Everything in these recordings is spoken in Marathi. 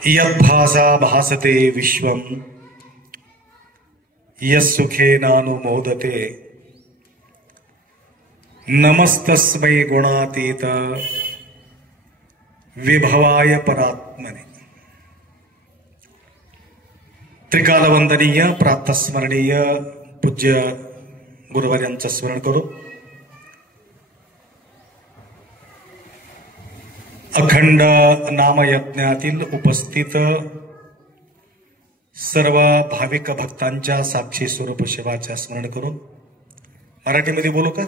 यद्भासा भासते विश्वं यस्सुखेनानुमोदते नमस्तस्मै गुणातीत विभवाय परात्मने। त्रिकालवंदनीय प्रातस्मरणीय पूज्य गुरुवर्यांचं स्मरण करू। अखंड नामयज्ञातील उपस्थित सर्व भाविक भक्तांच्या साक्षी स्वरूप शिवाच्या स्मरण करून मराठीमध्ये बोलू का?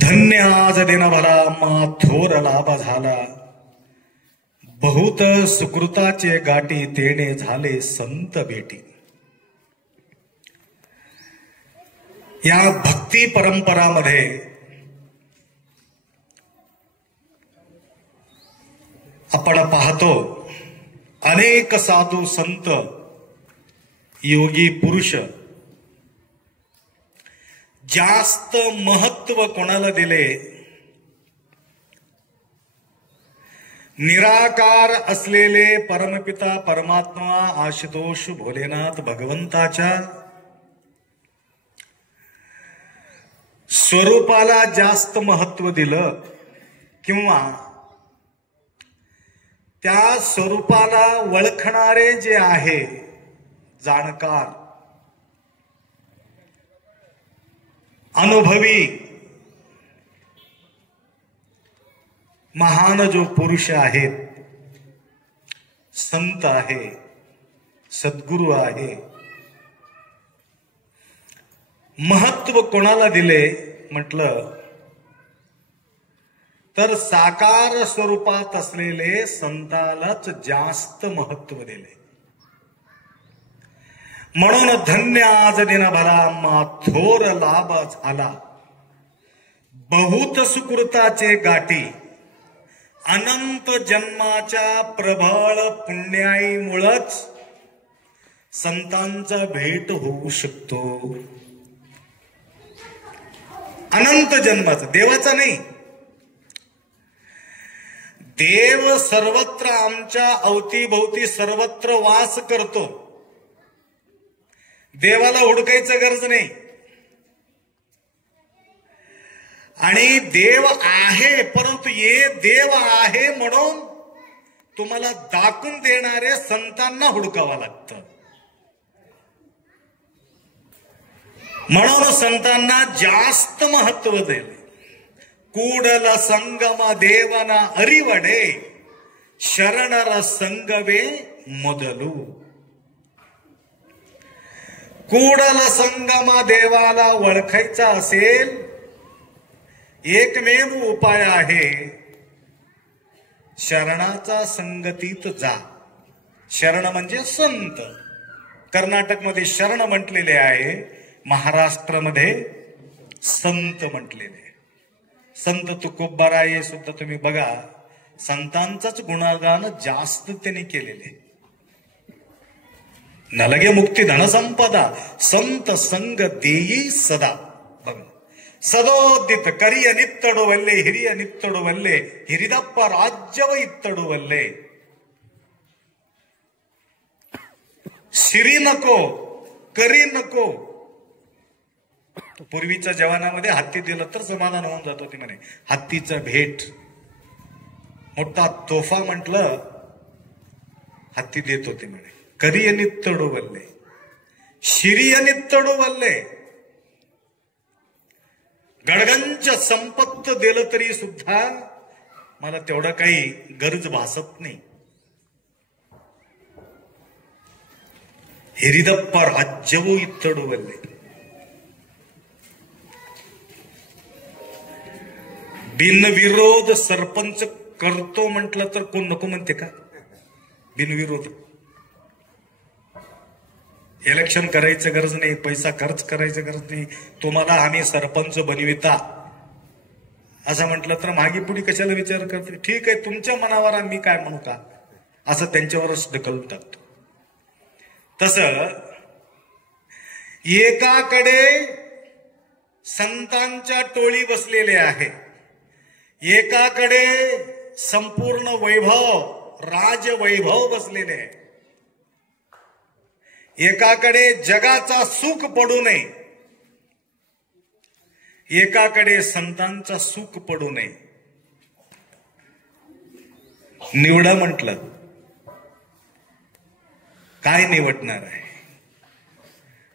धन्य आज दिन भला मा थोर लाभ झाला, बहुत सुकृताचे गाठी तेणे झाले संत भेटी। या भक्ती परंपरामध्ये आपण पाहतो अनेक साधू संत योगी पुरुष जास्त महत्व कोणाला दिले? निराकार असलेले परमपिता परमात्मा आशुतोष भोलेनाथ भगवंताच्या स्वरूपाला जास्त महत्व दिलं, किंवा त्या स्वरूपाला ओळखणारे जे आहे जाणकार अनुभवी महान जो पुरुष आहेत, संत आहे, सद्गुरु आहे, महत्व कोणाला दिले म्हटलं तर साकार स्वरूपात असलेले संतालाच जास्त महत्व दिले। म्हणून धन्य आज दिन भला मा थोर लाभ झाला, बहुत सुकृताचे गाठी अनंत जन्माच्या प्रबळ पुण्याईमुळेच संतांचा भेट होऊ शकतो। अनंत जन्माचा, देवाचा नाही। देव सर्वत्र आमच्या अवतीभोवती सर्वत्र वास करतो, देवाला हुडकायचं गरज नाही। आणि देव आहे, परंतु ये देव आहे म्हणून तुम्हाला दाखवून देणारे संतांना हुडकावं लागतं। म्हणून संतांना जास्त महत्व दिले। कूडल संगम देवना अरिवडे, शरणर संगवे मोदलू। कूडल संगम देवाला ओळखायचा असेल, एकमेव उपाय आहे, शरणाचा संगतीत जा। शरण म्हणजे संत। कर्नाटकमध्ये शरण म्हटलेले आहे, महाराष्ट्रामध्ये संत म्हटलेले। संत तुकोबाराये सुद्धा तुम्ही बघा, संतांचाच गुणगान जास्त त्यांनी केलेले। नलगे मुक्ती धनसंपदा, संत संग देई सदा। बघा, सदोदित करिय नित्तडू वल्ले, हिरिय नित्तडू वल्ले, हिरिदप्प राज्यव इत्तडू वल्ले। शिरी नको, करी नको। पूर्वीच्या जवानामध्ये हत्ती दिलं तर समाधान होऊन जात होती म्हणे। हत्तीचा भेट, मोठा तोफा म्हटलं हत्ती देत होते म्हणे। करिय नित्तडू वल्ले, शिरिय नित्तडू वल्ले। गडगंच संपत्त दिलं तरी सुद्धा मला तेवढं काही गरज भासत नाही। हिरिदप्प राज्यवू इत्तडू वल्ले। बिनविरोध सरपंच करतो म्हटलं तर कोण नको म्हणते का? बिनविरोध इलेक्शन करायचं गरज नाही, पैसा खर्च करायचं गरज नाही, तुम्हाला आम्ही सरपंच बनविता असं म्हटलं तर मागे पुढे कशाला विचार करते? ठीक आहे, तुमच्या मनावर आम्ही काय म्हणू का, असं त्यांच्यावरच ढकलून टाकतो। तसं एकाकडे संतांच्या टोळी बसलेले आहे, एकाकडे संपूर्ण वैभव, राजवैभव बसलेले आहे, एकाकडे जगाचा सुख पडू नये, एकाकडे संतांचा सुख पडू नये. निवडा म्हटलं, काय निवडणार आहे?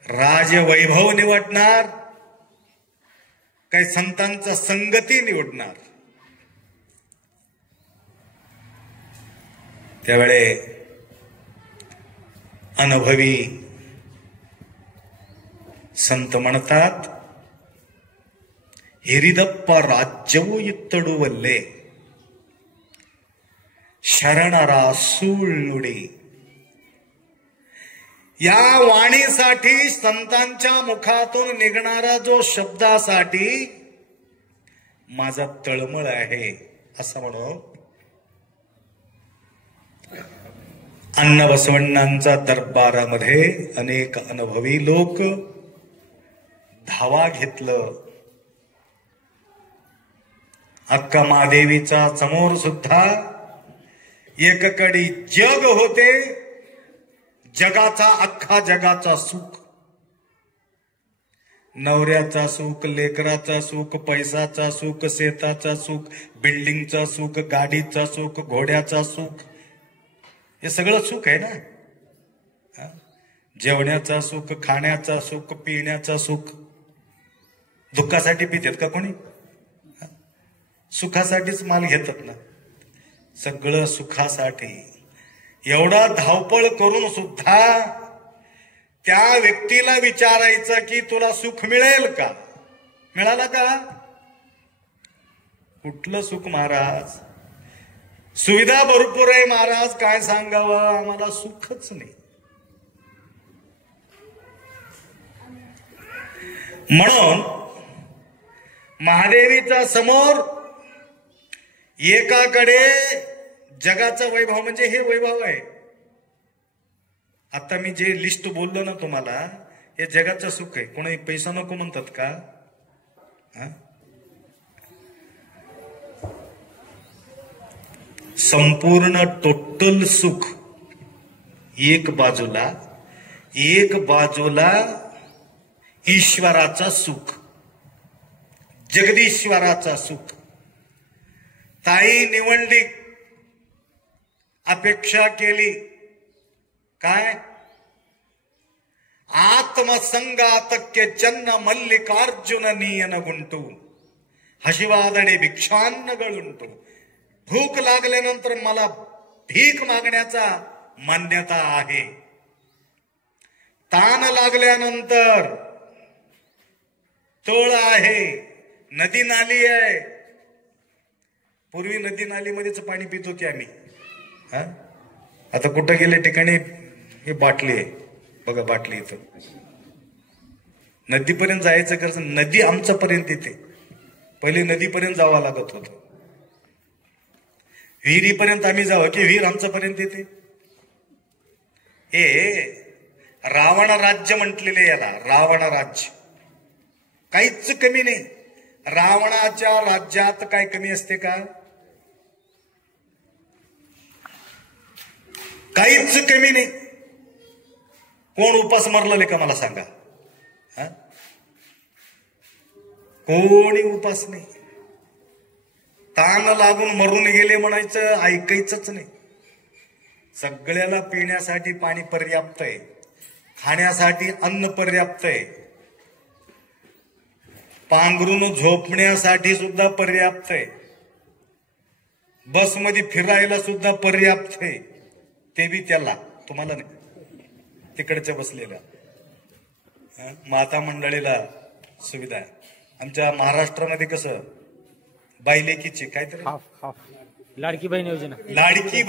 राजवैभव निवडणार काय संतांचा संगती निवडणार? त्यावेळे अनुभवी संत म्हणतात, हिरिदप्पा राज्यवू इत्तडू वल्ले शरणरा सूळ. या वाणीसाठी, संतांच्या मुखातून निघणारा जो शब्दासाठी माझा तळमळ आहे, असं म्हणून अण्णा बसवण्णांचा दरबारामध्ये अनेक अनुभवी लोक धावा घेतलं. अक्का महादेवीचा समोर सुद्धा एकाकडे जग होते, जगाचा, अख्खा जगाचा सुख, नवऱ्याचा सुख, लेकराचा सुख, पैसाचा सुख, शेताचा सुख, बिल्डिंगचा सुख, गाडीचा सुख, घोड्याचा सुख, हे सगळं सुख आहे ना. जेवण्याचा सुख, खाण्याचा सुख, पिण्याचा सुख. दुःखासाठी पितात का कोणी? सुखासाठीच माल घेतात ना. सगळं सुखासाठी. एवढा धावपळ करून सुद्धा त्या व्यक्तीला विचारायचं की तुला सुख मिळेल का? मिळाला का? कुठलं सुख महाराज? सुविधा भरपूर आहे महाराज, काय सांगावं, आम्हाला सुखच नाही. म्हणून महादेवीचा समोर एकाकडे जगाचा वैभव, म्हणजे हे वैभव आहे. आता मी जे लिस्ट बोललो ना तुम्हाला, हे जगाचं सुख आहे. कोणी पैसा नको म्हणतात का? संपूर्ण टोटल सुख एक बाजूला, एक बाजूला ईश्वराचा सुख, जगदीश्वराचा सुख. ताई निवडली, अपेक्षा केली काय? आत्मसंगातक्य चन्न मल्लिकार्जुन नियन गुंटू, हशिवादडे भिक्षान्न गळुंटू. भूक लागल्यानंतर मला भीक मागण्याचा मान्यता आहे. ताण लागल्यानंतर तोळ आहे, नदी नाली आहे. पूर्वी नदी नालीमध्येच पाणी पितो की आम्ही. आता कुठं गेले ठिकाणी ही बाटली आहे बघा, बाटली इथं. नदीपर्यंत जायचं कसं? नदी आमच्यापर्यंत येते. पहिले नदीपर्यंत जावं लागत होतं. विहिरीपर्यंत आम्ही जावं की विहीर आमच्यापर्यंत येते. हे रावण राज्य म्हटलेले याला, रावण राज्य. काहीच कमी नाही. रावणाच्या राज्यात काय कमी असते का? काहीच कमी नाही. कोण उपास मरलेले का मला सांगा? कोणी उपास नाही. ताण लागून मरून गेले म्हणायचं ऐकायचंच नाही. सगळ्याला पिण्यासाठी पाणी पर्याप्त आहे, खाण्यासाठी अन्न पर्याप्त आहे, पांघरून झोपण्यासाठी सुद्धा पर्याप्त आहे, बसमध्ये फिरायला सुद्धा पर्याप्त आहे. ते बी त्याला, तुम्हाला नाही, तिकडच्या बसलेल्या माता मंडळीला सुविधा आहे. आमच्या महाराष्ट्रामध्ये कसं बायलेकीची काहीतरी लाडकी बहीण योजना, लाडकी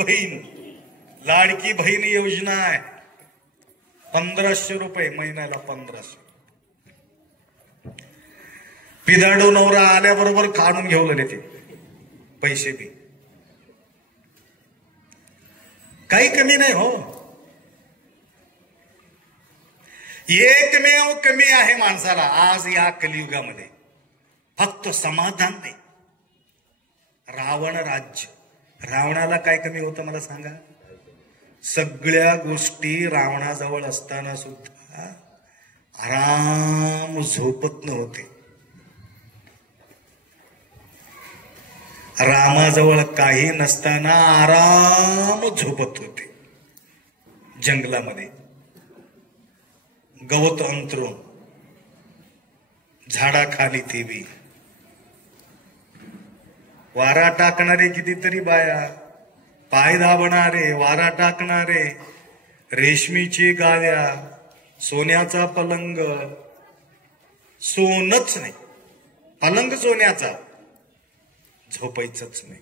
बहीण योजना आहे. 1500 रुपये महिन्याला. 1500. पिदाडू नवरा आल्याबरोबर काढून घेऊन ते पैसे बी. काही कमी नाही हो. एकमेव कमी आहे माणसाला आज या कलियुगामध्ये, फक्त समाधान नाही. रावण राज्य. रावणाला काय कमी होतं मला सांगा? सगळ्या गोष्टी रावणाजवळ असताना सुद्धा आराम झोपत नव्हते. रामाजवळ काही नसताना आराम झोपत होते. जंगलामध्ये गवत अंतरून, झाडाखाली तेवी वारा टाकणारे कितीतरी बाया, पाय दाबणारे, वारा टाकणारे, रेशमीची गाद्या, सोन्याचा पलंग, सोनच नाही, पलंग सोन्याचा, झोपायचंच नाही.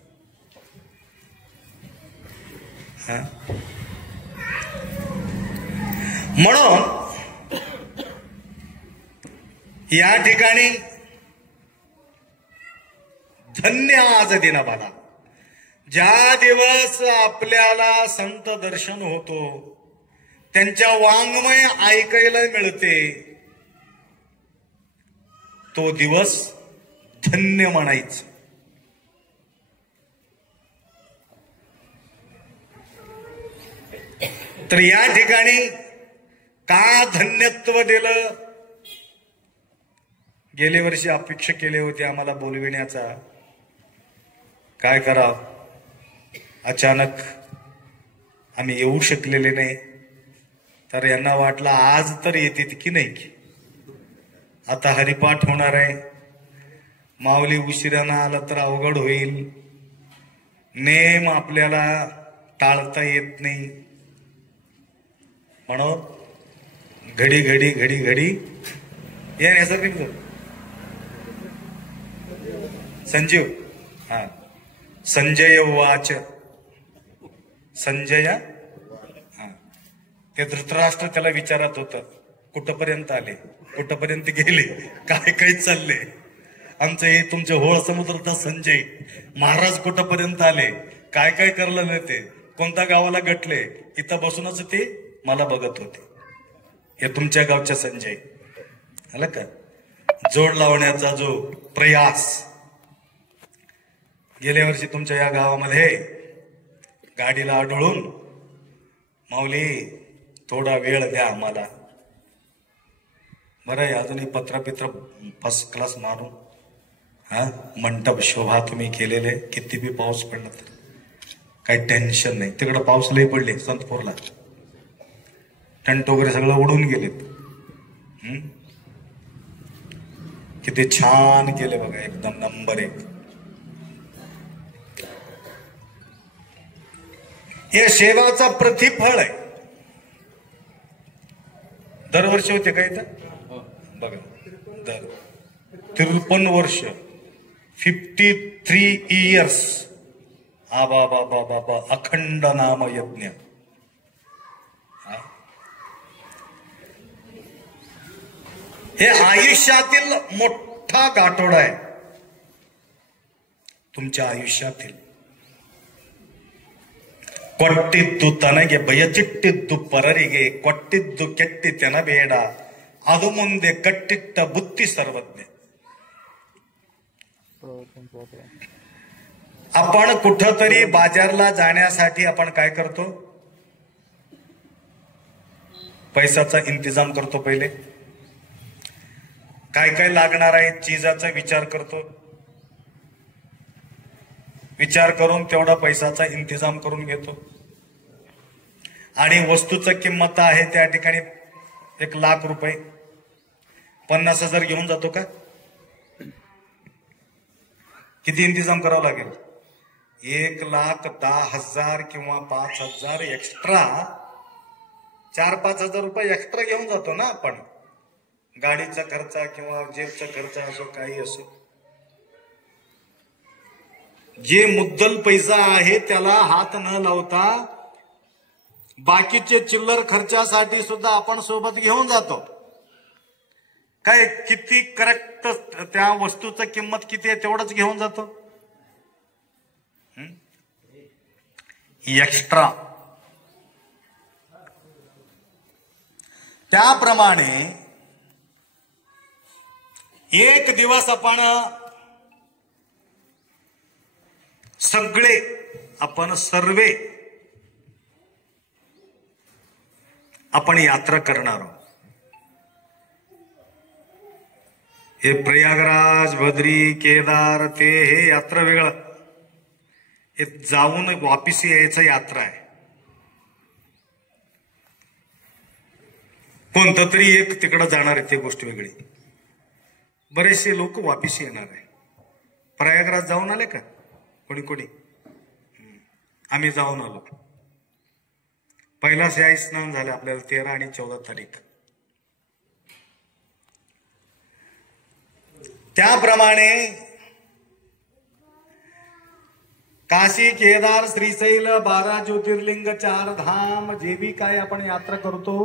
म्हणून या ठिकाणी धन्य आज दिन बाला. ज्या दिवस आपल्याला संत दर्शन होतो, त्यांच्या वाङ्मय ऐकायला मिळते, तो दिवस धन्य म्हणायचं. तर या ठिकाणी का धन्यत्व दिलं? गेल्या वर्षी अपेक्षा केली होती आम्हाला बोलविण्याचा, काय करावं, अचानक आम्ही येऊ शकलेले नाही. तर यांना वाटलं आज तर येते की नाही. आता हरिपाठ होणार आहे, माऊली उशिरानं आला तर अवघड होईल, नेम आपल्याला टाळता येत नाही. म्हणून घडी घडी घडी घडी येण्यासाठी संजीव, हा, संजय वाच, संजय, हा, ते धृतराष्ट्र त्याला विचारत होत, कुठपर्यंत आले, कुठपर्यंत गेले, काय काय चालले. आमचं हे तुमचे होळ समुद्राचा संजय महाराज कुठपर्यंत आले, काय काय करलं नाही, ते कोणत्या गावाला गटले, इथं बसूनच ते मला बघत होते. हे तुमच्या गावच्या संजय आलं का. जोड लावण्याचा जो प्रयास गेल्या वर्षी तुमच्या या गावामध्ये गाडीला आढळून, माऊली थोडा वेळ द्या आम्हाला. बरं आहे, अजूनही पत्र फर्स्ट क्लास मारून, हा, मंडप शोभा तुम्ही केलेले, किती बी पाऊस पडला तर काही टेन्शन नाही. तिकडं पाऊस लई पडले संतपूरला, टंट वगैरे सगळं उडून गेलेत. किती छान केले बघा, एकदम नंबर 1. हे सेवाचा प्रतिफळ आहे. दरवर्षी होते का इथं बघा, 53 वर्ष, 53 इयर्स. आबा बाबा बाबा, अखंड नाम यज्ञ. हे आयुष्यातील मोठा गाठोडा आहे, तुमच्या आयुष्यातील. ಕೊಟ್ಟಿದ್ದು ತನಗೆ ಬಯಚಿಟ್ಟಿದ್ದು ಪರರಿಗೆ ಕೊಟ್ಟಿದ್ದು ಕೆಟ್ಟಿತೆನ ಬೇಡ ಅದು ಮುಂದೆ ಕಟ್ಟಿಟ್ಟ ಬುತ್ತಿ ಸರ್ವಜ್ञ. आपण कुठंतरी बाजारला जाण्यासाठी आपण काय करतो? पैशाचा इंतजाम करतो. पहिले काय काय लागणार आहे चीजाचा विचार करतो. विचार करून तेवढा पैशाचा इंतजाम करून घेतो. आणि वस्तूचं किंमत आहे त्या ठिकाणी 1,00,000 रुपये, 50,000 घेऊन जातो का? किती इंतजाम करावा लागेल? 1,10,000 किंवा 5,000 एक्स्ट्रा, 4-5 हजार रुपये एक्स्ट्रा घेऊन जातो ना आपण. गाडीचा खर्च किंवा जेबचा खर्च असो, काही असो. जे मुद्दल पैसा आहे त्याला हात न लावता बाकीचे चिल्लर खर्चासाठी सुद्धा आपण सोबत घेऊन जातो. काय किती करेक्ट त्या वस्तूचं किंमत किती आहे तेवढंच घेऊन जातो. एक्स्ट्रा. त्याप्रमाणे एक दिवस आपण सगळे आपण सर्वे आपण यात्रा करणार आहोत. हे प्रयागराज, बद्री, केदार, ते हे यात्रा वेगळं. हे जाऊन वापिस यायचं यात्रा आहे. कोणतं तरी एक तिकडं जाणार आहे, ते गोष्ट वेगळी. बरेचसे लोक वापिस येणार आहे. प्रयागराज जाऊन आले का कोणी कोणी? आम्ही जाऊन आलो. पहिला शाही स्नान झालं आपल्याला 13 आणि 14 तारीख. त्याप्रमाणे काशी, केदार, श्रीशैल, 12 ज्योतिर्लिंग, 4 धाम, जे बी काय आपण यात्रा करतो,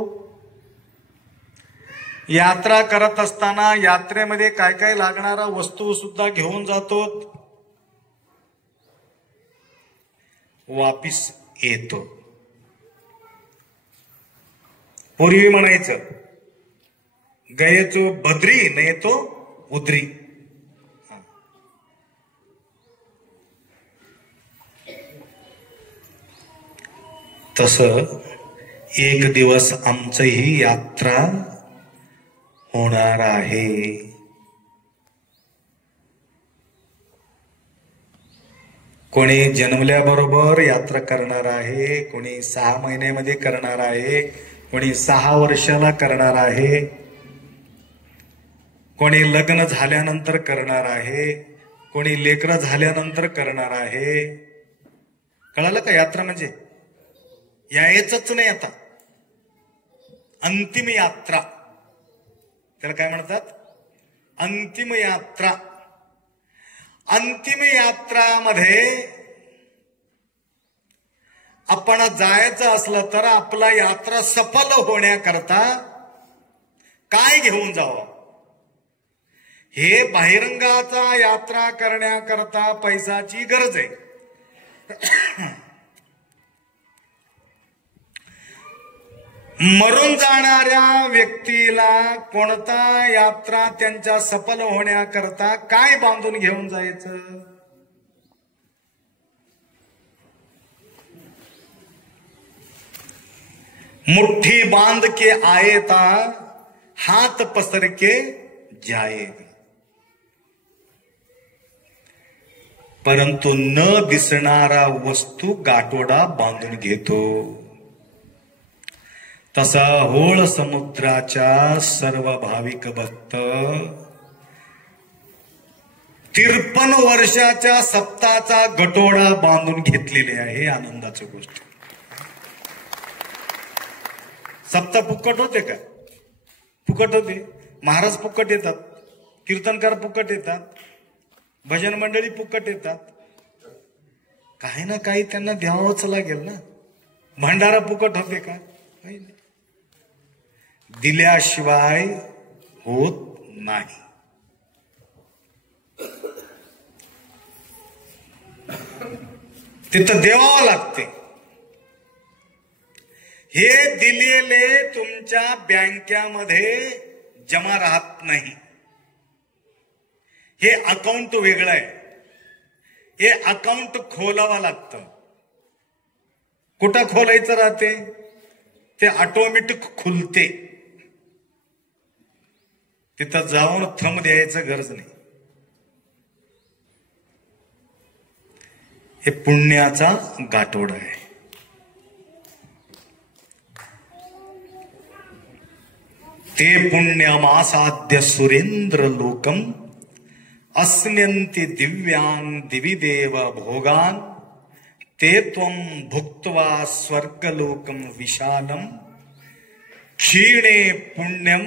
यात्रा करत असताना यात्रेमध्ये काय काय लागणारा वस्तू सुद्धा घेऊन जातो, वापिस येतो. पूर्वी म्हणायचं गयचो भद्री नाही तो उद्री. तस एक दिवस आमचीही यात्रा होणार आहे. कोणी जन्मल्याबरोबर यात्रा करणार आहे, कोणी 6 महिन्यामध्ये करणार आहे, कोणी 6 वर्षाला करणार आहे, कोणी लग्न झाल्यानंतर करणार आहे, कोणी लेकरं झाल्यानंतर करणार आहे. कळालं का? यात्रा म्हणजे यायचंच नाही. आता अंतिम यात्रा, त्याला काय म्हणतात? अंतिम यात्रा. अंतिम यात्रामध्ये आपण जायचं असलं तर आपला यात्रा सफल होण्याकरता काय घेऊन जावं? हे बाहेरंगाचा यात्रा करण्याकरता पैसाची गरज आहे. मरून जाणाऱ्या व्यक्तीला कोणता यात्रा त्यांच्या सफल होण्याकरता काय बांधून घेऊन जायचं? मुट्ठी बांध के आएता हात पसर के जाएगा. परंतु न दिसणारा वस्तू गाठोडा बांधून घेतो. तसा होळ समुद्राच्या सर्व भाविक भक्त 53 वर्षाच्या सप्ताचा गटोडा बांधून घेतलेले आहे. आनंदाची गोष्ट. सप्ताह फुकट होते का? फुकट होते. महाराज फुकट येतात, कीर्तनकार फुकट येतात, भजन मंडळी फुकट येतात. काही ना काही त्यांना द्यावंच लागेल ना. भंडारा फुकट होते का? नाही. दिल्याशिवाय होत नाही. तिथं द्यावं लागते. हे दिलेले तुमच्या बँकेमध्ये जमा राहत नाही. हे अकाउंट वेगळं आहे. हे अकाउंट खोलावं लागतं. कुठं खोलायचं राहते? ते ऑटोमॅटिक खुलते. तिथं जाऊन थंब द्यायचं गरज नाही. हे पुण्याचा गाठोडा आहे. ते पुण्यमासाद्य सुरेंद्र लोकम अस्न्यन्ति दिव्यान दिवि देव भोगान ते त्वं भुक्त्वा स्वर्गलोकम विशालम क्षीणे पुण्यम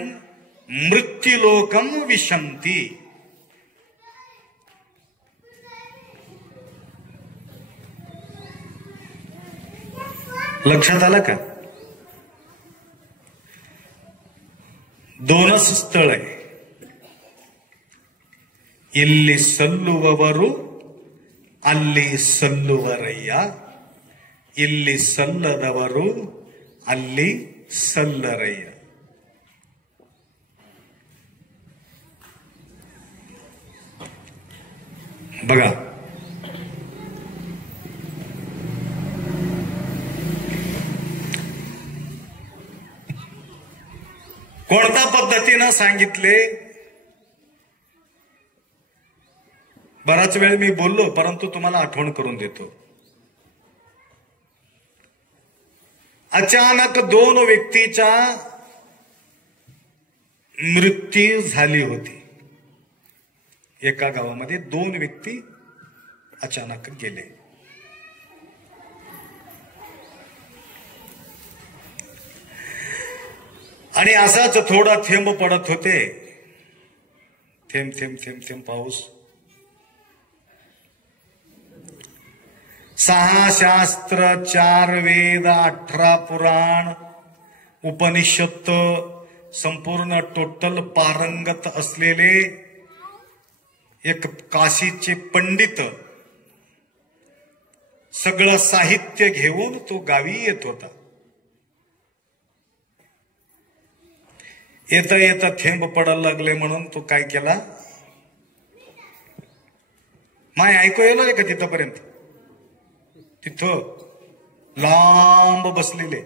मृत्युलोकम विशंती. लक्षात आलं का? 2च स्थळ आहे. ಇಲ್ಲಿ ಸಲ್ಲುವವರು ಅಲ್ಲಿ ಸಲ್ಲುವರಯ್ಯ, ಇಲ್ಲಿ ಸಲ್ಲದವರು ಅಲ್ಲಿ ಸಲ್ಲರಯ್ಯ. बघा, कोणत्या पद्धतीनं सांगितले? बराच वेळ मी बोललो, परंतु तुम्हाला आठवण करून देतो. अचानक 2 व्यक्तीचा मृत्यू झाली होती. एका गावामध्ये 2 व्यक्ती अचानक गेले. आणि असाच थोडा थेंब पडत होते. थेंब थेंब थेंब थेंब पाऊस. 6 शास्त्र, 4 वेद, 18 पुराण, उपनिषद, संपूर्ण टोटल पारंगत असलेले एक काशीचे पंडित सगळं साहित्य घेऊन तो गावी येत होता. येता येता थेंब पडायला लागले म्हणून तो काय केला? माय ऐकू येलो का तिथपर्यंत? तिथं लांब बसलेले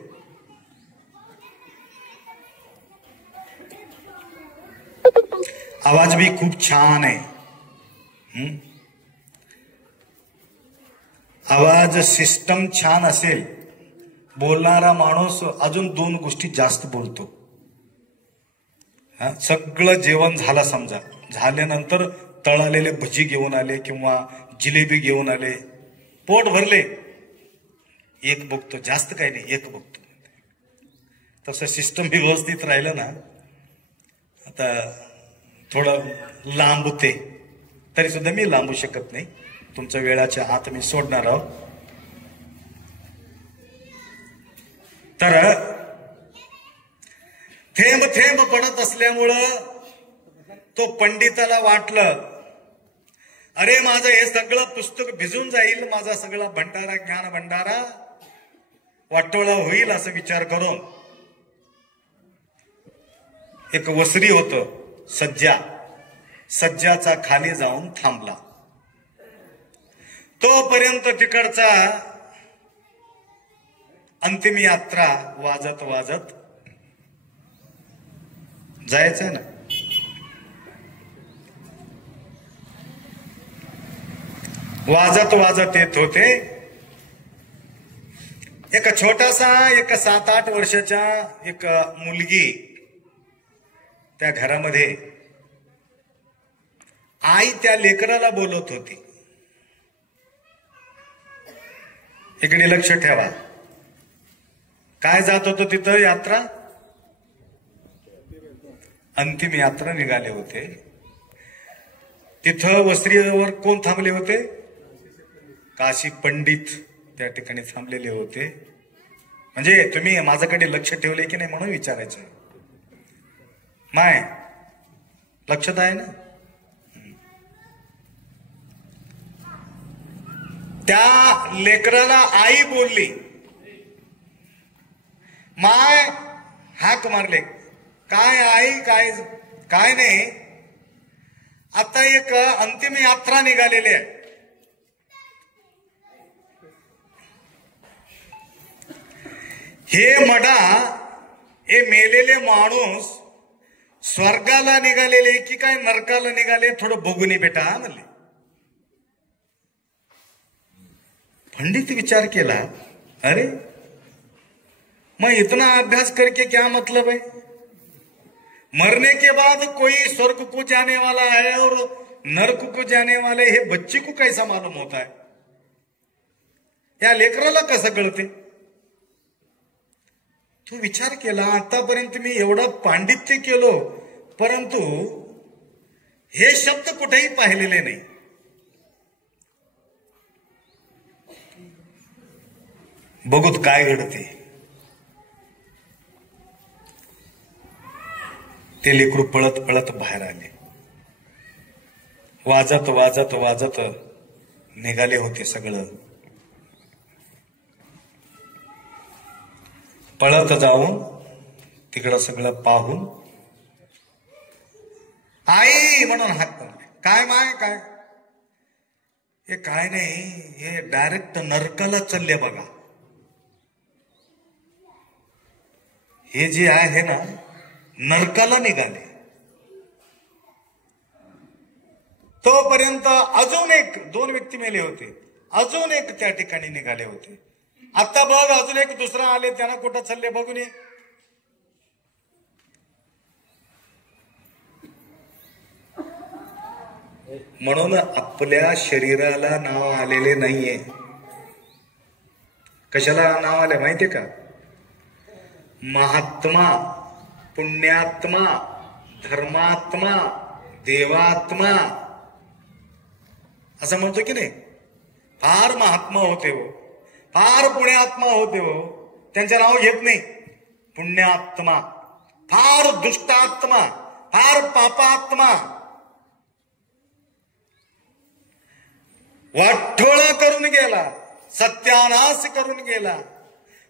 आवाज भी खूप छान आहे. आवाज सिस्टम छान असेल, बोलणारा माणूस अजून 2 गोष्टी जास्त बोलतो. सगळं जेवण झालं समजा, झाल्यानंतर तळालेले भजी घेऊन आले किंवा जिलेबी घेऊन आले, पोट भरले, एक बघतो, जास्त काही नाही, एक बघतो. तसं सिस्टम व्यवस्थित राहिलं ना, आता थोडं लांबते, तरी सुद्धा मी लांबू शकत नाही. तुमच्या वेळाच्या आत मी सोडणार आहोत. तर थेंब थेंब पडत असल्यामुळं तो पंडिताला वाटलं, अरे माझं हे सगळं पुस्तक भिजून जाईल, माझा सगळा भंडारा, ज्ञान भंडारा वाटोळा होईल, असं विचार करून एक वसरी होतं सज्जा, सज्जाचा खाली जाऊन थांबला. तोपर्यंत तिकडचा अंतिम यात्रा वाजत वाजत जायचं ना. वाजत वाजत येत होते. एक छोटासा, एक 7-8 वर्षाच्या एक मुलगी त्या घरामध्ये, आई त्या लेकराला बोलत होती. इकडे लक्ष ठेवा. काय जात होतं तिथं? यात्रा, अंतिम यात्रा निघाले होते. तिथं वस्त्रीवर कोण थांबले होते? काशी पंडित त्या ठिकाणी थांबलेले होते. म्हणजे तुम्ही माझ्याकडे लक्ष ठेवले की नाही म्हणून विचारायचं. माय लक्षात आहे ना? त्या लेकराला आई बोलली, माय हाक मारले, काय आई? काय काय नाही, आता एक अंतिम यात्रा निघालेली आहे. हे मडा, हे मेलेले माणूस स्वर्गाला निघालेले की काय नरकाला निघाले, थोडं बघून ये बेटा म्हणले. पंडित विचार केला, अरे मैं इतना अभ्यास करके क्या मतलब है? मरने के बाद कोई स्वर्ग को जाने वाला है और नरक को जाने वाले, हे बच्चे को कैसा मालूम होता है? या लेकराला कसं कळते? तो विचार केला, आतापर्यंत मी एवढा पांडित्य केलो, परंतु हे शब्द कुठेही पाहिलेले नाही. बघूत काय घडते. ते लेकरू पळत पळत बाहेर आले. वाजत वाजत वाजत निघाले होते सगळं. पळत जाऊन तिकडं सगळं पाहून आई म्हणून हाक मारले. काय माय? काय हे? काय नाही, हे डायरेक्ट नरकाला चालले बघा. हे जे आहे ना, नरकाला निघाले. तोपर्यंत अजून एक 2 व्यक्ती मेले होते, अजून एक त्या ठिकाणी निघाले होते. आता बघ अजून एक दुसरा आले, त्यांना कुठं चालले बघून ये. म्हणून आपल्या शरीराला नाव आलेले नाहीये. कशाला नाव आले माहितीये का? महात्मा, पुण्यात्मा, धर्मात्मा, देवात्मा असं म्हणतो की नाही. फार महात्मा होते हो, फार पुण्यात्मा होते हो, त्यांचे नाव घेत नाही. पुण्यात्मा, फार दुष्टात्मा, फार पापात्मा, वाटोळा करून गेला, सत्यानाश करून गेला,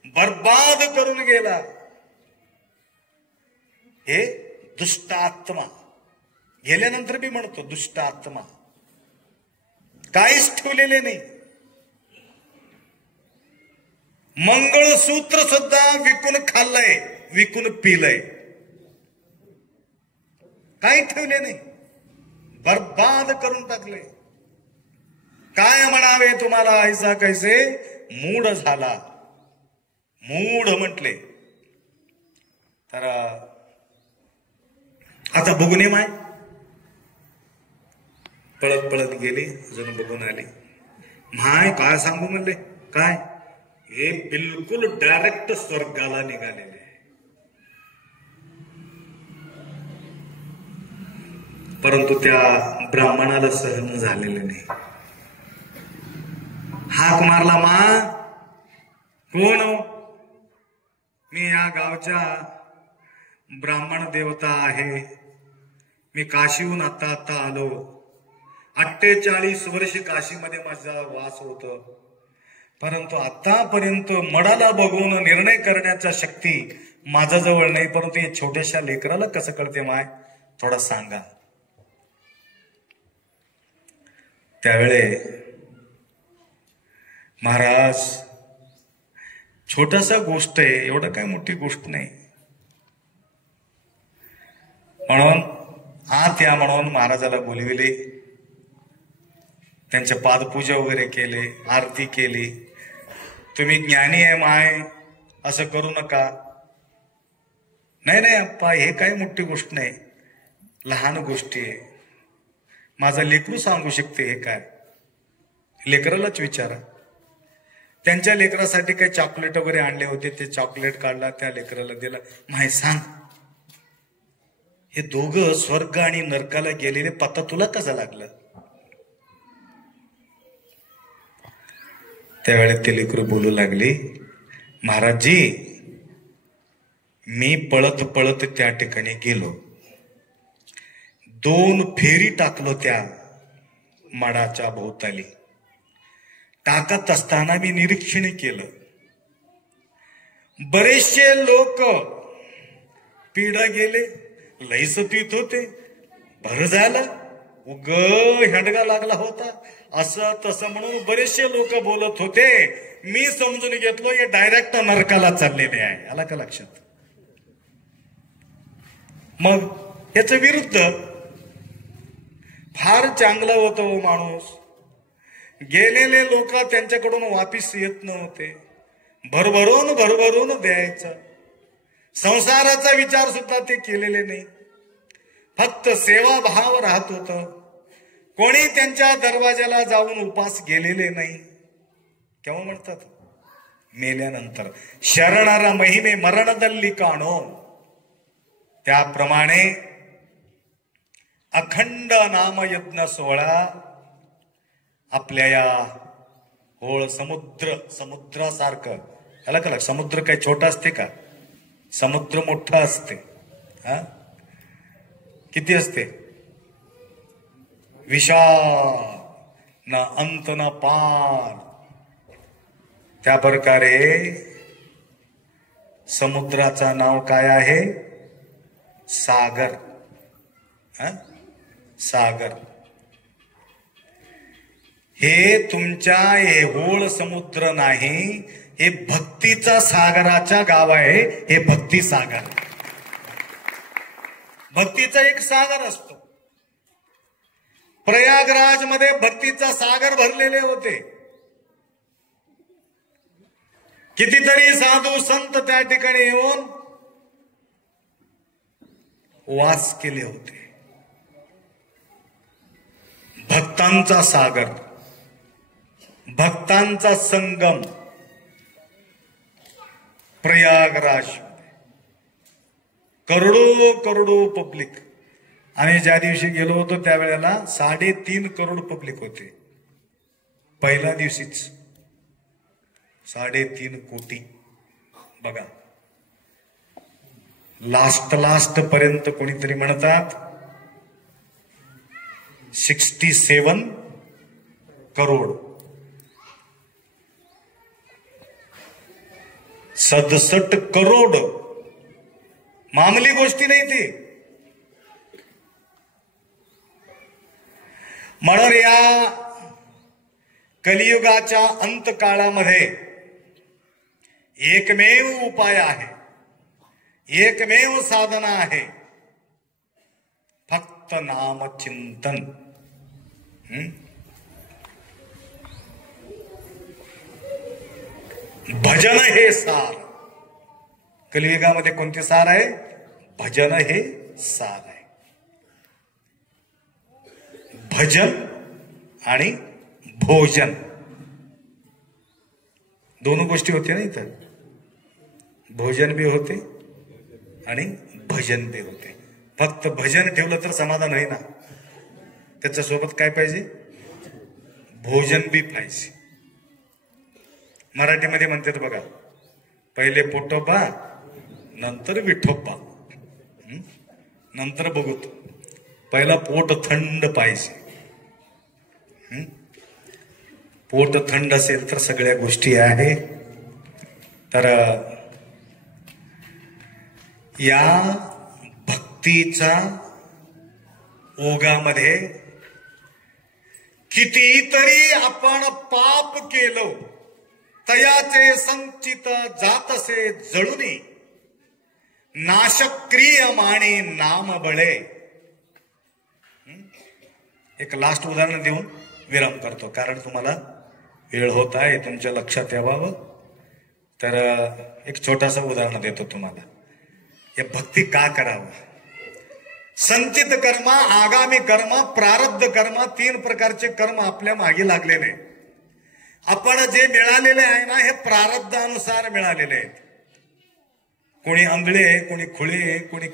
बर्बाद करून गेला, हे दुष्टात्मा. गेल्यानंतर मी म्हणतो दुष्टात्मा. काहीच ठेवलेले नाही. मंगळसूत्र सुद्धा विकून खाल्लंय, विकून पिलंय, काही ठेवले नाही, बर्बाद करून टाकले. काय म्हणावे तुम्हाला, ऐसा कैसे मूढ झाला. मूढ म्हटले तर आता बघून ये माय. पळत पळत गेली, अजून बघून आली. माय काय सांगू म्हणले, काय हे बिलकुल डायरेक्ट स्वर्गाला निघालेले. परंतु त्या ब्राह्मणाला सहन झालेले नाही. हाक मारला, मा कोण हो? मी या गावच्या ब्राह्मण देवता आहे. मी काशीहून आता आलो. 48 वर्ष काशीमध्ये माझा वास होत. परंतु आतापर्यंत मडाला बघून निर्णय करण्याचा शक्ती माझ्याजवळ नाही. परंतु या छोट्याशा लेकराला कसं कळते माय, थोडा सांगा. त्यावेळे महाराज, छोटासा गोष्ट आहे, एवढं काय मोठी गोष्ट नाही. म्हणून आत या म्हणून महाराजाला बोलविले. त्यांच्या पादपूजा वगैरे केले, आरती केली. तुम्ही ज्ञानी आहे माय, असं करू नका. नाही नाही अप्पा, हे काही मोठी गोष्ट नाही, लहान गोष्टी आहे. माझा लेकरू सांगू शकते हे काय. लेकरालाच विचारा. त्यांच्या लेकरासाठी काही चॉकलेट वगैरे आणले होते, ते चॉकलेट काढला, त्या लेकराला दिला. माय सांग, हे दोघं स्वर्ग आणि नरकाला गेलेले पत्ता तुला कसा लागला? त्यावेळेस ते लेकरू बोलू लागले, महाराजजी मी पळत पळत त्या ठिकाणी गेलो. 2 फेरी टाकलो त्या मडाच्या भोवताली. टाकत असताना मी निरीक्षण केलं. बरेचसे लोक पिढा गेले, लईस पित होते, भर झाला, उग हंडगा लागला होता, असं तसं म्हणून बरेचसे लोक बोलत होते. मी समजून घेतलो हे डायरेक्ट नरकाला चाललेले आहे. आला का लक्षात? मग याच विरुद्ध फार चांगला होता हो माणूस. गेलेले लोक त्यांच्याकडून वापिस येत नव्हते. भरभरून द्यायचं. संसाराचा विचार सुद्धा ते केलेले नाही. फक्त सेवाभाव राहत होत. कोणी त्यांच्या दरवाजाला जाऊन उपास गेलेले नाही. केव्हा म्हणतात? मेल्यानंतर. शरणर महिमे मरणदल्ली काणो. त्याप्रमाणे अखंड नामयज्ञ सोहळा आपल्या या होळ समुद्रासारखं. याला का समुद्र काही छोटा असते का? समुद्र मोठा असते. हा, किती असते? विशाल, ना अंत ना पार. त्या प्रकारे समुद्राचा नाव काय आहे? सागर. सागर. हे तुमच्या हे होळ समुद्र नाही, हे भक्तीचा सागराचा गाव आहे. हे भक्ती सागर. भक्तीचा एक सागर असतो. प्रयागराज मध्ये भक्तीचा सागर भरलेले होते. कितीतरी साधू संत त्या ठिकाणी येऊन वास केले होते. भक्तांचा सागर, भक्तांचा संगम प्रयागराज, करोडो करोडो पब्लिक. आम्ही ज्या दिवशी गेलो होतो त्यावेळेला 3.5 करोड पब्लिक होते. पहिल्या दिवशीच 3.5 कोटी. बघा, लास्ट पर्यंत कोणीतरी म्हणतात 67 करोड, 67 करोड. मामूली गोष्टी नाही ती. म्हणून या कलियुगाच्या अंतकाळामध्ये एकमेव उपाय आहे, एकमेव साधना आहे, फक्त नामचिंतन. भजन हे सार. कलियुगामध्ये कोणते सार आहे? भजन हे सार आहे. भजन आणि भोजन दोन गोष्टी होत्या ना इथं. भोजन बी होते आणि भजन बी होते. फक्त भजन ठेवलं तर समाधान होई ना, त्याच्यासोबत काय पाहिजे? भोजन बी पाहिजे. मराठीमध्ये म्हणतात बघा, पहिले पोटोबा नंतर विठोबा. नंतर बघू, पहिला पोट थंड पाहिजे. पोट थंड असेल तर सगळ्या गोष्टी आहे. तर या भक्तीचा ओघामध्ये कितीतरी आपण पाप केलो, तयाचे संचित जातसे जळुनी, नाशक्रियमाणी नाम बळे. एक लास्ट उदाहरण देऊन विराम करतो, कारण तुम्हाला वेळ होत आहे, तुमच्या लक्षात यावं. तर एक छोटासा उदाहरण देतो तुम्हाला. या भक्ती का करावं? संचित कर्म, आगामी कर्म, प्रारब्ध कर्म, 3 प्रकारचे कर्म आपल्या मागे लागलेले. आपण जे मिळालेले आहे ना, हे प्रारब्धानुसार मिळालेले आहेत. कोणी आंधळे आहे, कोणी खुळे आहे, कोणी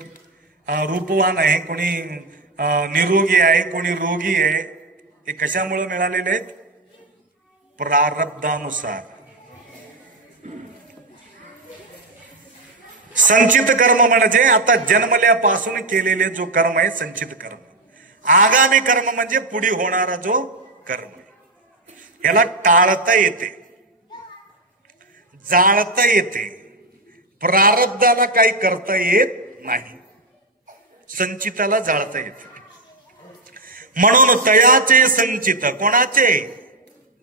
रूपवान आहे, कोणी निरोगी आहे, कोणी रोगी आहे. हे कशामुळे मिळालेले आहेत? प्रारब्धानुसार. संचित कर्म म्हणजे आता जन्मल्यापासून केलेले जो कर्म आहे संचित कर्म. आगामी कर्म म्हणजे पुढे होणारा जो कर्म, याला टाळता येते, जाळता येते. प्रारब्धाला काही करता येत नाही, संचिताला जाळता येते. म्हणून तयाचे संचित, कोणाचे?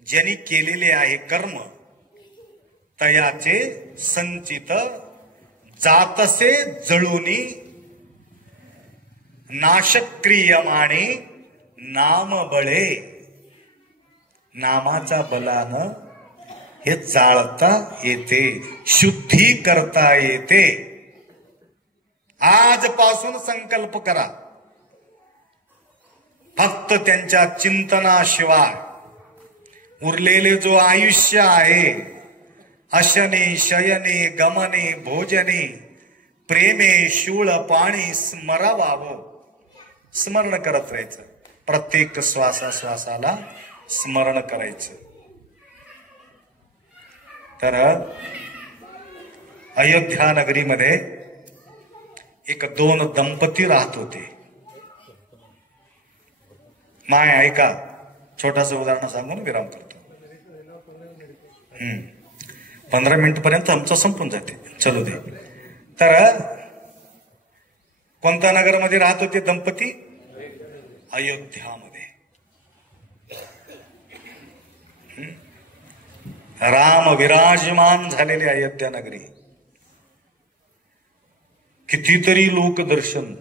ज्यांनी केलेले आहे कर्म, तयाचे संचित जातसे जळुनी, नाशक्रियमाणे नाम बळे. नामाच्या बलानं हे जाळता येते, शुद्धी करता येते. आजपासून संकल्प करा, फक्त त्यांच्या चिंतनाशिवाय उरलेले जो आयुष्य आहे, अशने शयने गमने भोजने प्रेमे शूळ पाणी स्मरावावं. स्मरण करत राहायचं, प्रत्येक श्वासाला स्मरण करायचं. तर अयोध्या नगरीमध्ये एक 2 दंपती राहत होते. माय ऐका, छोटासा उदाहरण सांगून विराम करतो. 15 मिनिट पर्यंत आमचं संपून जाते, चलू दे. तर कोणत्या नगरमध्ये राहत होते दंपती? अयोध्यामध्ये. राम विराजमान झालेले अयोध्या नगरी. कितीतरी लोक दर्शन,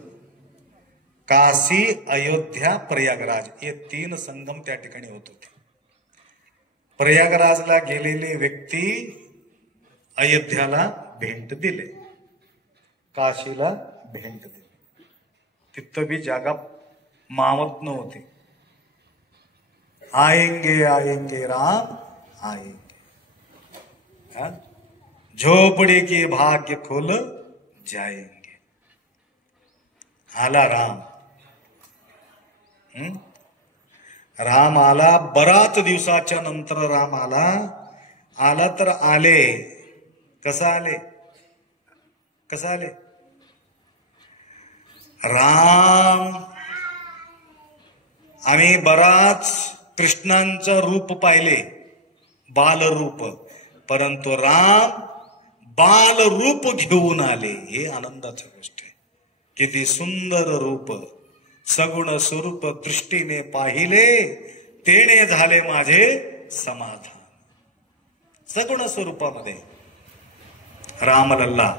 काशी, अयोध्या, प्रयागराज हे 3 संगम त्या ठिकाणी होत होते. प्रयागराजला गेलेले व्यक्ती अयोध्याला भेंट दिले, काशीला भेंट दिले. तिथं बी जागा मावत नव्हती. आएंगे आएंगे राम आएंगे, झोपड़ी के भाग्य खुल जाएंगे. आला राम. राम आला. बराच दिवसाच्या नंतर राम आला. आला तर आले. कसा आले? कसा आले? राम आम्ही बराच कृष्णांचं रूप पाहिले, बालरूप, परंतु राम बालरूप घेऊन आले. हे आनंदाची गोष्ट आहे. किती सुंदर रूप, सगुण स्वरूप दृष्टीने पाहिले, तेने झाले माझे समाधान. सगुण स्वरूपामध्ये रामलल्ला.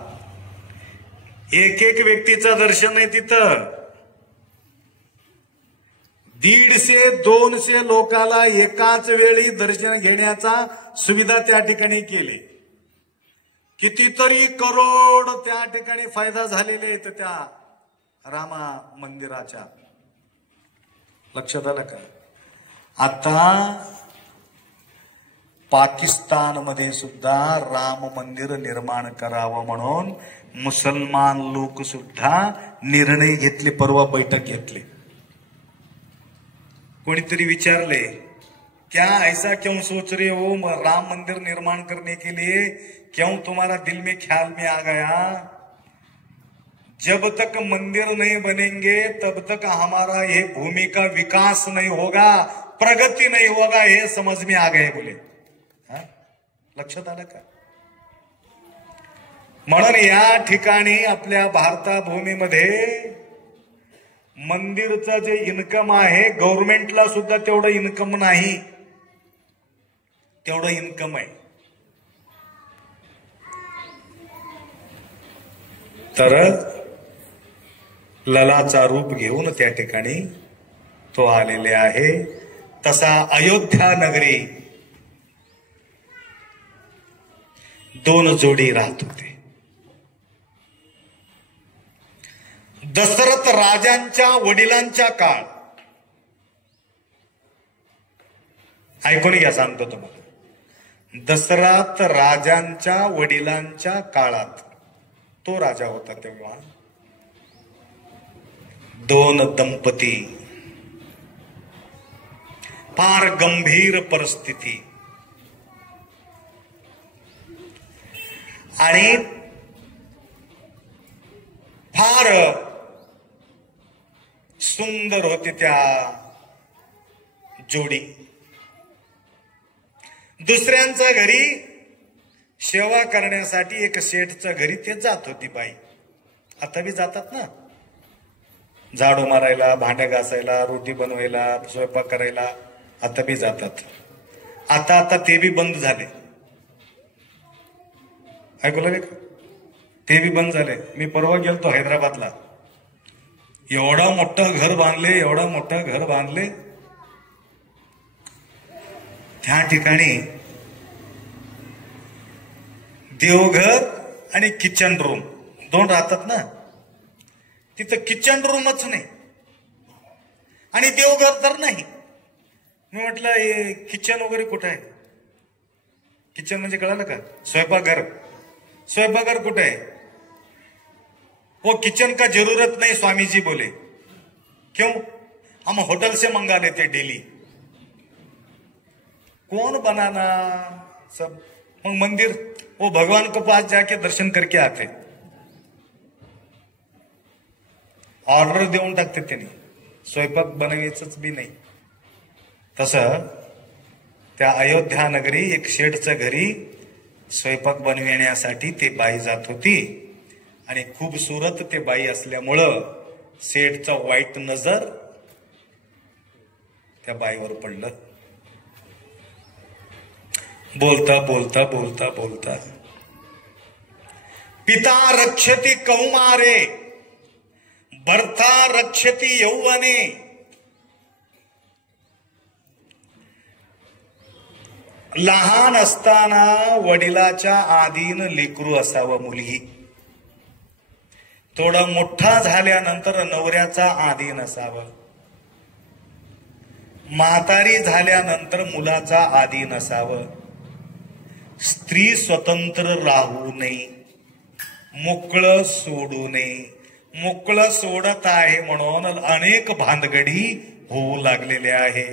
एक एक व्यक्तीचं दर्शन आहे तिथं. 150-200 लोकाला एकाच वेळी दर्शन घेण्याचा सुविधा त्या ठिकाणी केली. कितीतरी करोड त्या ठिकाणी फायदा झालेले आहेत त्या रामा मंदिराच्या. लक्षात आलं का? आता पाकिस्तानमध्ये सुद्धा राम मंदिर निर्माण करावं म्हणून मुसलमान लोक सुद्धा निर्णय घेतले. परवा बैठक घेतली. कोणीतरी विचारले, क्या ऐसा क्यों सोच रहे हो? राम मंदिर निर्माण करने के लिए क्यों तुम्हारा दिल में ख्याल में आ गया? जब तक मंदिर नहीं बनेंगे तब तक हमारा ये भूमि का विकास नहीं होगा, प्रगति नहीं होगा, ये समझ में आ गए बोले. लक्षात आलं का? म्हणून या ठिकाणी आपल्या भारता भूमीमध्ये मंदिरचं जे इन्कम आहे, गव्हर्नमेंटला सुद्धा तेवढं इन्कम नाही, तेवढं इन्कम आहे. तर ललाचा रूप घेऊन त्या ठिकाणी तो आलेले आहे. तसा अयोध्या नगरी 2 जोडी राहत होते. दशरथ राजांच्या वडिलांच्या काळ, ऐकून घ्या सांगतो तुम्हाला. दशरथ राजांच्या वडिलांच्या काळात तो राजा होता तेव्हा 2 दंपती, फार गंभीर परिस्थिती आणि फार सुंदर होती त्या जोडी. दुसऱ्यांच्या घरी सेवा करण्यासाठी एक शेठच्या घरी ते जात होती बाई. आता बी जातात ना, झाडू मारायला, भांडे घासायला, रोटी बनवायला, स्वयंपाक करायला. आता बी जातात. आता ते बी बंद झाले. ऐकू लागले का? ते बी बंद झाले. मी परवा गेलतो हैदराबादला. एवढं मोठं घर बांधले, एवढं मोठं घर बांधले. त्या ठिकाणी देवघर आणि किचन रूम 2 राहतात ना. तिथं किचन रूमच नाही आणि देवघर तर नाही. मी म्हटलं हे किचन वगैरे कुठं आहे? किचन म्हणजे कळालं का? स्वयंपाकघर. स्वयंपाकघर कुठे है? वो किचन का जरूरत नहीं, स्वामी जी बोले. क्यों? हम होटल से मंगा लेते डेली. कौन बनाना सब? मग मंदिर वो भगवान के पास जाके दर्शन करके आते. ऑर्डर देऊन टाकते त्यांनी, स्वयंपाक बनवायचंच बी नाही. तसं त्या अयोध्या नगरी एक शेठच्या घरी स्वयंपाक बनविण्यासाठी ते बाई जात होती आणि खूबसूरत ते बाई असल्यामुळं शेठचा वाईट नजर त्या बाईवर पडलं. बोलता बोलता बोलता बोलता पिता रक्षति कौमारे भर्ता रक्षती यौवने, लहान असताना वडिलाच्या आधीन लेकरू असावं मुलगी, थोडा मोठा झाल्यानंतर नवऱ्याचा आधीन असावं, म्हातारी झाल्यानंतर मुलाचा आधीन असावं, स्त्री स्वतंत्र राहू नये, मोकळं सोडू नये. मोकळं सोडत आहे म्हणून अनेक भानगडी होऊ लागलेल्या आहे.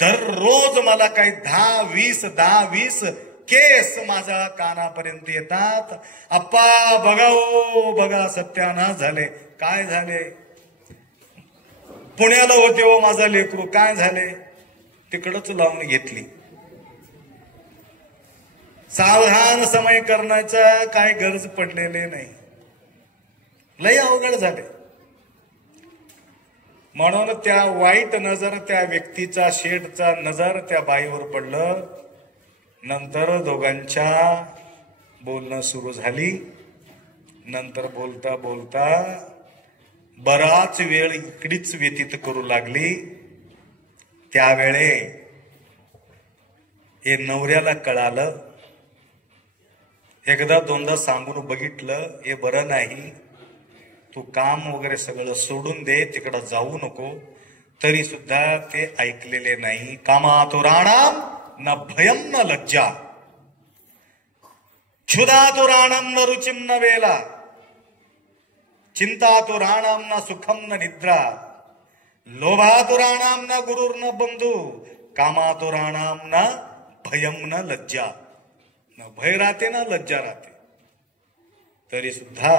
दररोज मला काही 10-20 केस माझ्या कानापर्यंत येतात. अप्पा बघा ओ बघा सत्यानाश झाले. काय झाले? पुण्याला होते हो माझा लेकरू, काय झाले? तिकडच लावून घेतली. सावधान समय करण्याचा काय गरज पडलेले नाही, लय अवघड झाले. म्हणून त्या वाईट नजर त्या व्यक्तीचा, शेठचा नजर त्या बाईवर पडलं. नंतर दोघांच्या बोलणं सुरू झाली. नंतर बोलता बोलता बराच वेळ इकडीच व्यतीत करू लागली. त्यावेळे हे नवऱ्याला कळालं. एकदा दोनदा सांगून बघितलं, हे बरं नाही, तू काम वगैरे सगळं सोडून दे, तिकडं जाऊ नको. तरी सुद्धा ते ऐकलेले नाही. कामातो राणाम न भयम न लज्जा, क्षुधातो राणम न रुचिम न वेला, चिंतातो राणाम न सुखम न निद्रा, लोभातो राणाम न गुरुर न बंधू, कामातो राणाम न भयम न लज्जा. न भय राहते ना लज्जा राहते. तरी सुद्धा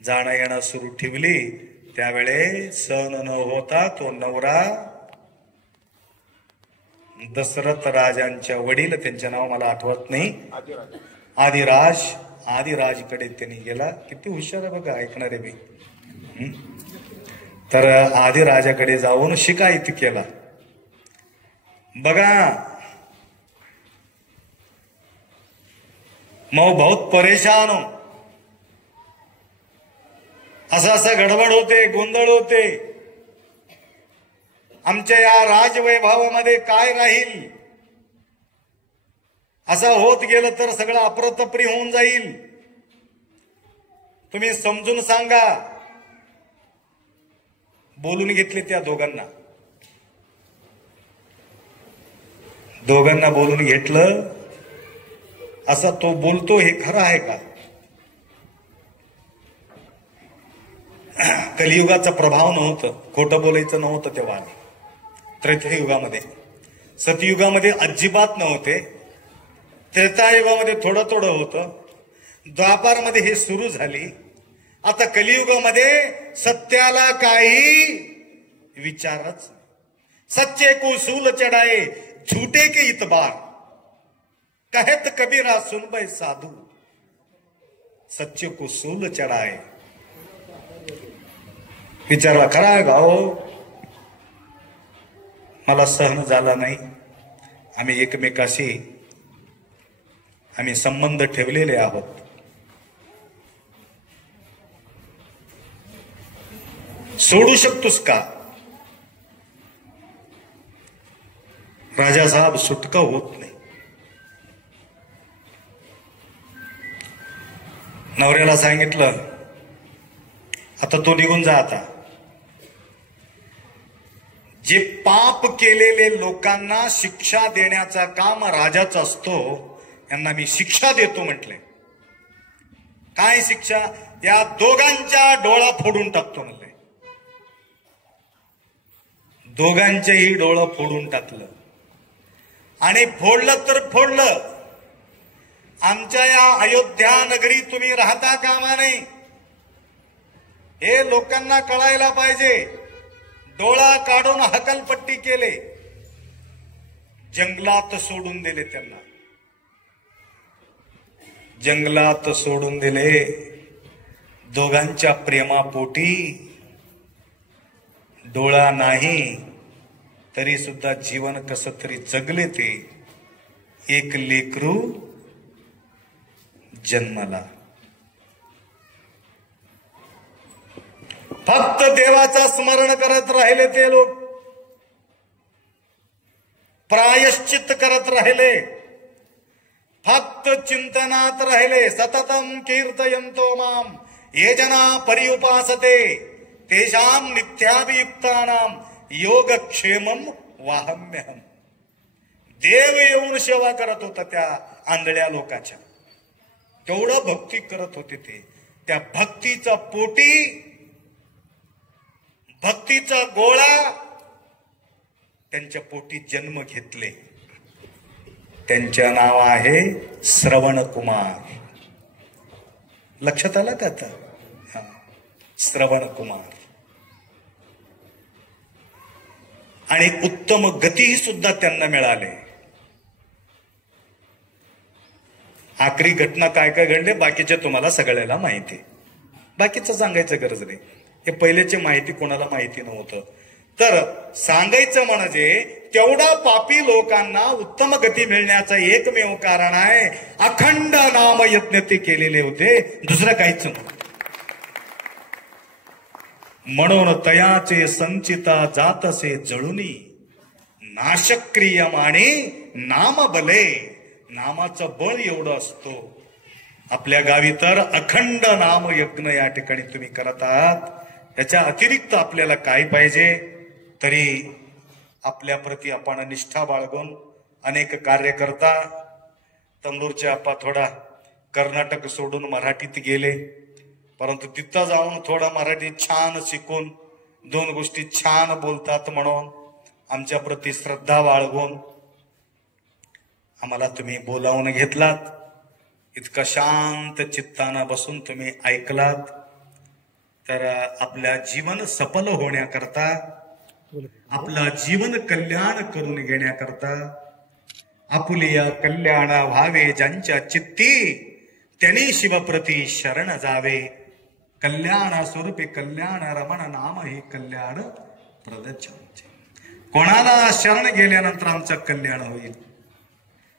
जाणं येणं सुरू ठेवली. त्यावेळे सहन न होता तो नवरा दशरथ राजांच्या वडील, त्यांचे नाव मला आठवत नाही, आदिराजकडे त्यांनी गेला. किती हुशार आहे बघा ऐकणारे बी. तर आदिराजाकडे जाऊन शिकायत केला. बघा मैं बहुत परेशान हूं, असं गडबड होते, गोंधळ होते. आमच्या या राजवैभवामध्ये काय राहील? असं होत गेलं तर सगळं अप्रतपरी होऊन जाईल. तुम्ही समजून सांगा. बोलून घेतले त्या दोघांना. दोघांना बोलून घेतलं. असा तो बोलतो हे खरं आहे का? कलियुगाचा प्रभाव नव्हतं, खोटं बोलायचं नव्हतं तेव्हा. त्रेतायुगामध्ये, सतयुगामध्ये अजिबात नव्हते. त्रेतायुगामध्ये थोडं थोडं होतं. द्वापारमध्ये हे सुरू झाली. आता कलियुगामध्ये सत्याला काही विचारच. सच्चे को सूल चढ़ाए झूठे के इतबार, कहत कबीरा सुन भाई साधू, सच्चे को सूल चढ़ाए. विचारला खरा आहे का? हो, मला सहन झाला नाही. आम्ही एकमेकाशी संबंध ठेवलेले आहोत. सोडू शकतोस का? राजासाहेब सुटका होत नाही. नवऱ्याला सांगितलं, आता तो निघून जा. आता जे पाप केलेले लोकांना शिक्षा देण्याचा काम राजाचा असतो, यांना मी शिक्षा देतो म्हटले. काय शिक्षा? या दोघांच्या डोळा फोडून टाकतो म्हणले. दोघांचेही डोळं फोडून टाकलं. आणि फोडलं तर फोडलं. आमच्या या अयोध्या नगरी तुम्ही राहता कामा नाही, हे लोकांना कळायला पाहिजे. डोळा काढून हकलपट्टी केले. जंगलात सोडून दिले. त्यांना जंगलात सोडून दिले. दोघांच्या प्रेमापोटी डोळा नाही तरी सुद्धा जीवन कसं तरी जगले. ते एक लेकरू जन्माला. फक्त देवाचा स्मरण करत राहिले ते लोक, प्रायश्चित करत राहिले, फक्त चिंतनात राहिले. सततम कीर्तयन्तो माम ये जना पर्युपासते तेषां नित्याभियुक्तानां योगक्षेमम वाहम्यहम. देव येऊन सेवा करत होता त्या आंधळ्या लोकाच्या. तेवढं भक्ती करत होते ते. त्या भक्तीचा पोटी, भक्तीचा गोळा त्यांच्या पोटी जन्म घेतले. त्यांचे नाव आहे श्रवण कुमार. लक्षात आलं त्यात? श्रवण कुमार. आणि उत्तम गतीही सुद्धा त्यांना मिळाले. आखरी घटना काय काय घडले बाकीचे तुम्हाला सगळ्याला माहिती, बाकीचं सांगायचं गरज नाही. हे पहिल्याची माहिती कोणाला माहिती नव्हतं. तर सांगायचं म्हणजे तेवढा पापी लोकांना उत्तम गती मिळण्याचं एकमेव कारण आहे, अखंड नाम यज्ञ ते केलेले होते, दुसरं काहीच नव्हतं. म्हणून तयाचे संचिता जातसे जळुनी नाशक्रियमाणे नाम बले. नामाचं बळ एवढं असतो. आपल्या गावी तर अखंड नाम यज्ञ या ठिकाणी तुम्ही करत आहात. त्याच्या अतिरिक्त आपल्याला काय पाहिजे? तरी आपल्या प्रती आपण निष्ठा बाळगून अनेक कार्य करता. तंबूरचे आप्पा थोडा कर्नाटक सोडून मराठीत गेले, परंतु तिथं जाऊन थोडा मराठी छान शिकून दोन गोष्टी छान बोलतात म्हणून आमच्या प्रती श्रद्धा बाळगून आम्हाला तुम्ही बोलावून घेतलात. इतकं शांत चित्तानं बसून तुम्ही ऐकलात. तर आपल्या जीवन सफल होण्याकरता, आपला जीवन कल्याण करून घेण्याकरता, आपुलिया कल्याण व्हावे ज्यांच्या चित्ती त्यांनी शिवप्रती शरण जावे. कल्याण स्वरूपी कल्याण रमण नाम हे कल्याण प्रदर्शनचे. कोणाला शरण गेल्यानंतर आमचं कल्याण होईल?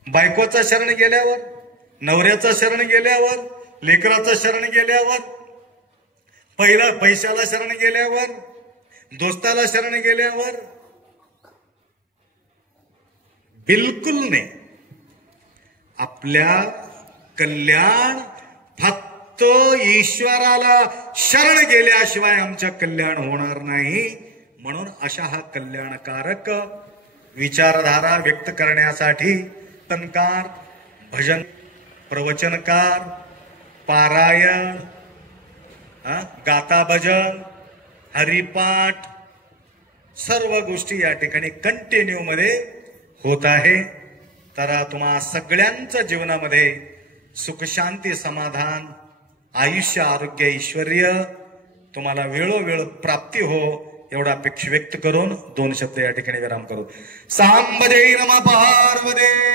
बायकोचा शरण गेल्यावर, नवऱ्याचा शरण गेल्यावर, लेकराचं शरण गेल्यावर, पहिला पैशाला शरण गेल्यावर, दोस्ताला शरण गेल्यावर? बिलकुल नाही. आपल्या कल्याण फक्त ईश्वराला शरण गेल्याशिवाय आमचं कल्याण होणार नाही. म्हणून अशा हा कल्याणकारक विचारधारा व्यक्त करण्यासाठी कीर्तनकार, भजन, प्रवचनकार, पारायण, गाता भजन, हरिपाठ, सर्व गोष्टी या ठिकाणी कंटिन्यू मध्ये होत आहे. तर तुम्हा सगळ्यांच्या जीवनामध्ये सुख, शांती, समाधान, आयुष्य, आरोग्य, ऐश्वर्य तुम्हाला वेळोवेळ प्राप्ती हो एवढा अपेक्षा व्यक्त करून दोन शब्द या ठिकाणी विराम करू. सांब जय नमः पार्वती.